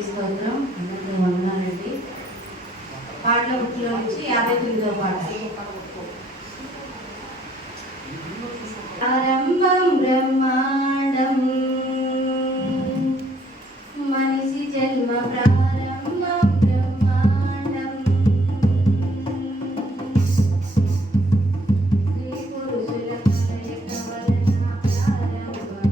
స్తోత్రం అందరికీ వందనాలండి. పాటల బుక్లో నుంచి 59వ పాట. ఆరంభం బ్రహ్మాండం మనిషి జన్మ ప్రారంభం బ్రహ్మాండం స్త్రీ పురుషుల కలయిక వలన ప్రారంభం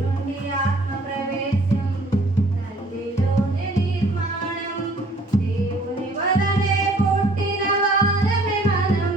నుండి ఆత్మ ప్రవేశం తల్లిలోని నిర్మాణం దేవుని వలనే పుట్టిన వారమే మనం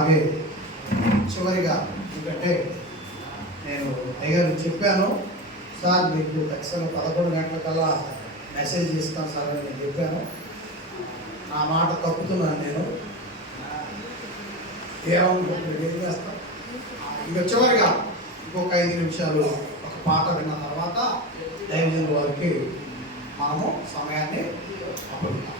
అలాగే చివరిగా ఎందుకంటే నేను అయ్యగారు చెప్పాను సార్ మీకు ఖచ్చితంగా 11 గంటలకల్లా మెసేజ్ ఇస్తాను సార్ అని నేను చెప్పాను. నా మాట తప్పుతున్నాను నేను. ఏమనుకుంటున్నాను ఏం చేస్తాను. ఇక చివరిగా ఇంకొక 5 నిమిషాలు ఒక పాట విన్న తర్వాత దైవజనుల వారికి మనము సమయాన్ని అప్పగిస్తాం.